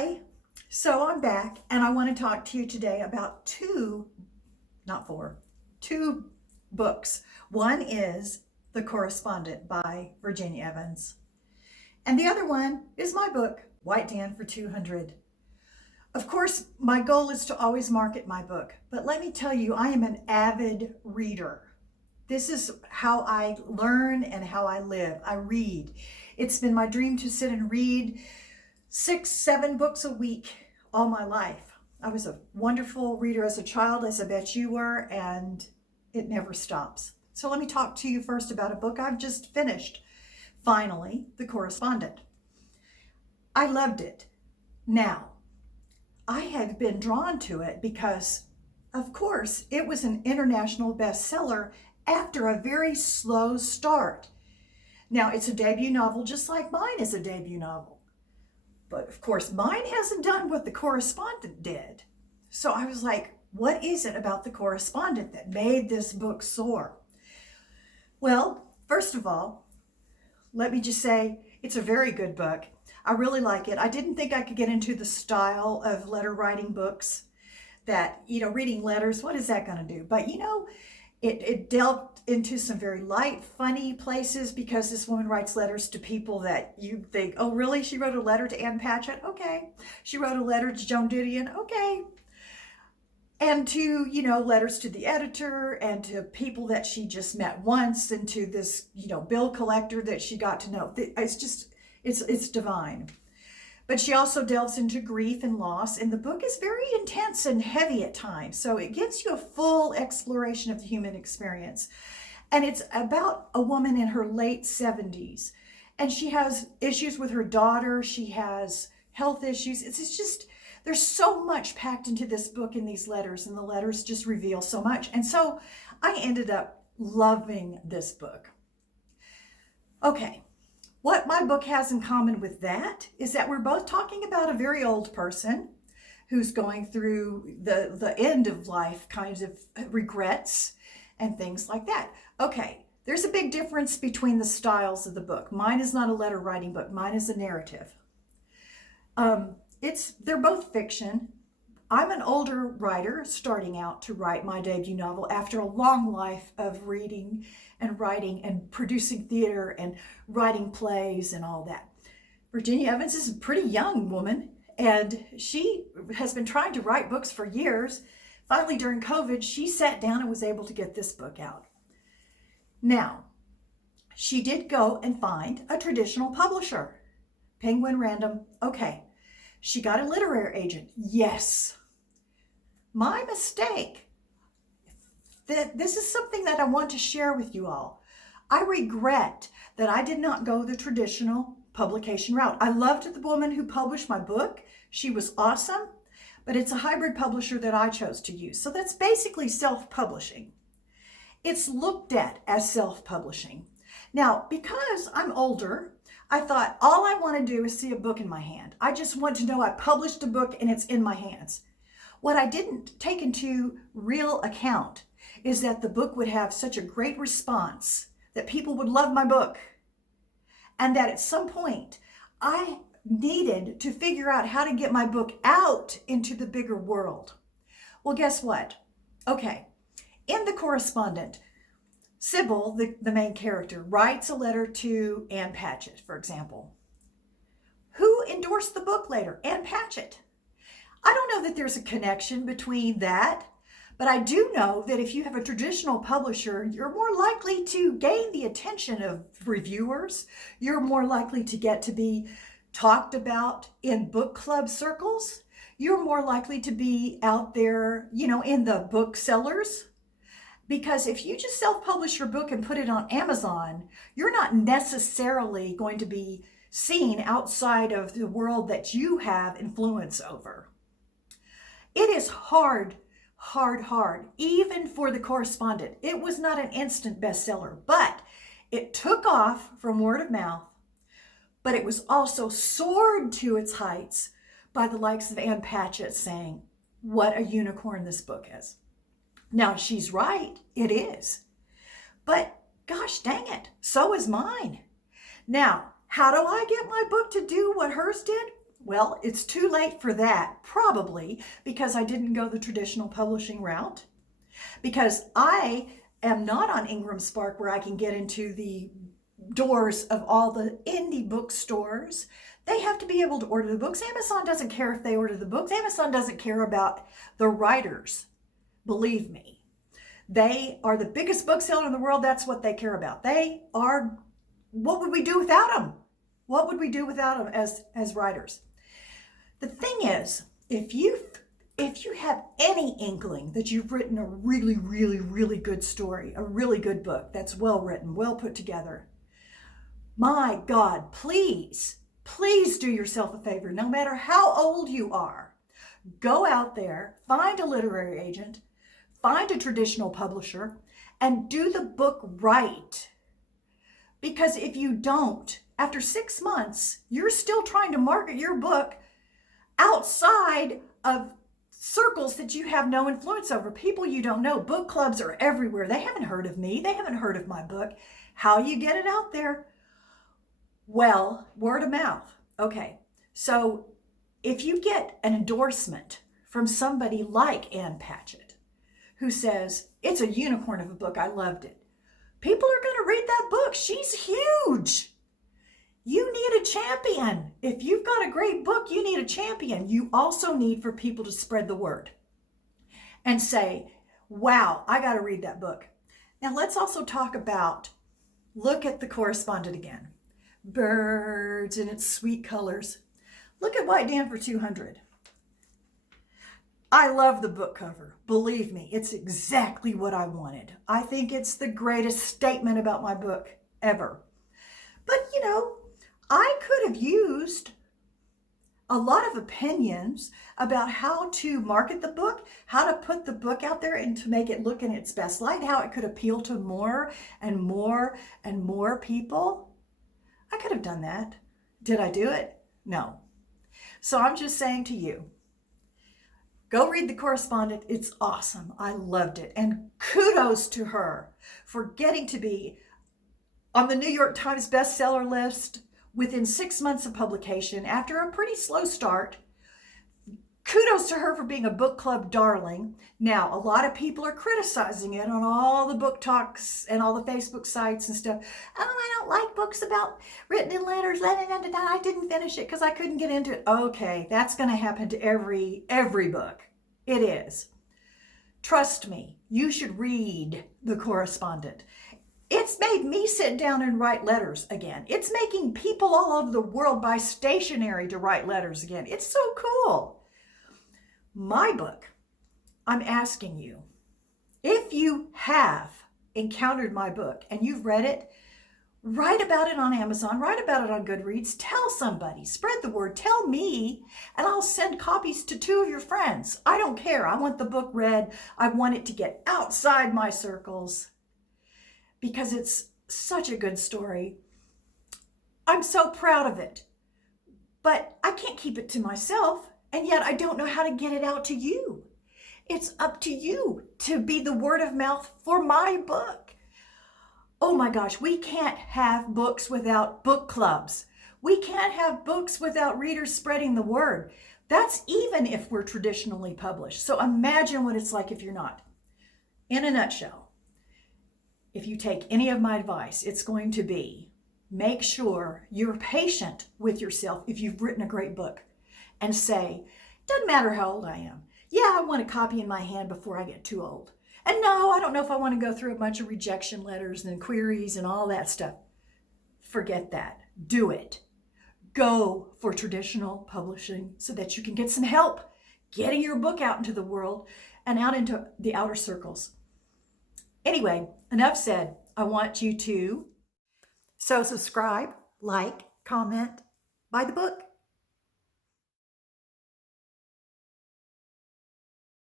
Hi, so I'm back and I want to talk to you today about not four, two books. One is The Correspondent by Virginia Evans, and the other one is my book, White Dan for 200. Of course, my goal is to always market my book, but let me tell you, I am an avid reader. This is how I learn and how I live. I read. It's been my dream to sit and read 6, 7 books a week all my life. I was a wonderful reader as a child, as I bet you were, and it never stops. So let me talk to you first about a book I've just finished. Finally, The Correspondent. I loved it. Now, I had been drawn to it because, of course, it was an international bestseller after a very slow start. Now, it's a debut novel just like mine is a debut novel. But of course, mine hasn't done what The Correspondent did. So I was like, what is it about The Correspondent that made this book soar? Well, first of all, let me just say it's a very good book. I really like it. I didn't think I could get into the style of letter writing books that, reading letters, what is that going to do? But, it delved into some very light, funny places because this woman writes letters to people that you think, oh, really? She wrote a letter to Ann Patchett? Okay. She wrote a letter to Joan Didion? Okay. And to, letters to the editor and to people that she just met once and to this, bill collector that she got to know. It's just, it's divine. But she also delves into grief and loss, and the book is very intense and heavy at times. So it gives you a full exploration of the human experience. And it's about a woman in her late 70s. And she has issues with her daughter. She has health issues. It's just, there's so much packed into this book in these letters, and the letters just reveal so much. And so I ended up loving this book. Okay. What my book has in common with that is that we're both talking about a very old person who's going through the end of life kinds of regrets and things like that. Okay, there's a big difference between the styles of the book. Mine is not a letter writing book. Mine is a narrative. They're both fiction. I'm an older writer starting out to write my debut novel after a long life of reading and writing and producing theater and writing plays and all that. Virginia Evans is a pretty young woman, and she has been trying to write books for years. Finally, during COVID, she sat down and was able to get this book out. Now, she did go and find a traditional publisher. Penguin Random, okay. She got a literary agent, yes. My mistake. This is something that I want to share with you all. I regret that I did not go the traditional publication route. I loved the woman who published my book. She was awesome, but it's a hybrid publisher that I chose to use. So that's basically self-publishing. It's looked at as self-publishing. Now, because I'm older, I thought all I want to do is see a book in my hand. I just want to know I published a book and it's in my hands. What I didn't take into real account is that the book would have such a great response, that people would love my book, and that at some point I needed to figure out how to get my book out into the bigger world. Well, guess what? Okay, in The Correspondent, Sybil, the main character, writes a letter to Ann Patchett, for example. Who endorsed the book later? Ann Patchett. I don't know that there's a connection between that, but I do know that if you have a traditional publisher, you're more likely to gain the attention of reviewers. You're more likely to get to be talked about in book club circles. You're more likely to be out there, in the booksellers. Because if you just self-publish your book and put it on Amazon, you're not necessarily going to be seen outside of the world that you have influence over. It is hard, even for The Correspondent. It was not an instant bestseller, but it took off from word of mouth, but it was also soared to its heights by the likes of Ann Patchett saying, what a unicorn this book is. Now, she's right, it is. But gosh dang it, so is mine. Now, how do I get my book to do what hers did? Well, it's too late for that, probably because I didn't go the traditional publishing route, because I am not on Ingram Spark where I can get into the doors of all the indie bookstores. They have to be able to order the books. Amazon doesn't care if they order the books. Amazon doesn't care about the writers. Believe me. They are the biggest bookseller in the world. That's what they care about. They are, what would we do without them? What would we do without them as writers? The thing is, if you have any inkling that you've written a really, really, really good story, a really good book that's well written, well put together, my God, please do yourself a favor, no matter how old you are. Go out there, find a literary agent, find a traditional publisher, and do the book right. Because if you don't, after 6 months, you're still trying to market your book outside of circles that you have no influence over, people you don't know. Book clubs are everywhere. They haven't heard of me. They haven't heard of my book. How you get it out there? Well, word of mouth. Okay, so if you get an endorsement from somebody like Ann Patchett, who says, it's a unicorn of a book, I loved it, people are going to read that book. She's huge. You need a champion. If you've got a great book, you need a champion. You also need for people to spread the word and say, wow, I got to read that book. Now let's also talk about, look at the Correspondent again. Birds in its sweet colors. Look at White Dan for 200. I love the book cover. Believe me, it's exactly what I wanted. I think it's the greatest statement about my book ever. But, you know, I could have used a lot of opinions about how to market the book, how to put the book out there and to make it look in its best light, how it could appeal to more and more and more people. I could have done that. Did I do it? No. So I'm just saying to you, go read The Correspondent. It's awesome. I loved it. And kudos to her for getting to be on the New York Times bestseller list within 6 months of publication after a pretty slow start. Kudos to her for being a book club darling. Now, a lot of people are criticizing it on all the book talks and all the Facebook sites and stuff. Oh, I don't like books about written in letters. I didn't finish it because I couldn't get into it. Okay, that's going to happen to every book. It is. Trust me, you should read The Correspondent. It's made me sit down and write letters again. It's making people all over the world buy stationery to write letters again. It's so cool. My book, I'm asking you, if you have encountered my book and you've read it, write about it on Amazon, write about it on Goodreads, tell somebody, spread the word, tell me, and I'll send copies to 2 of your friends. I don't care. I want the book read. I want it to get outside my circles because it's such a good story. I'm so proud of it, but I can't keep it to myself. And yet I don't know how to get it out to you. It's up to you to be the word of mouth for my book. Oh my gosh, we can't have books without book clubs. We can't have books without readers spreading the word. That's even if we're traditionally published. So imagine what it's like if you're not. In a nutshell, if you take any of my advice, it's going to be make sure you're patient with yourself if you've written a great book. And say, doesn't matter how old I am. Yeah, I want a copy in my hand before I get too old. And no, I don't know if I want to go through a bunch of rejection letters and queries and all that stuff. Forget that. Do it. Go for traditional publishing so that you can get some help getting your book out into the world and out into the outer circles. Anyway, enough said. I want you to subscribe, like, comment, buy the book.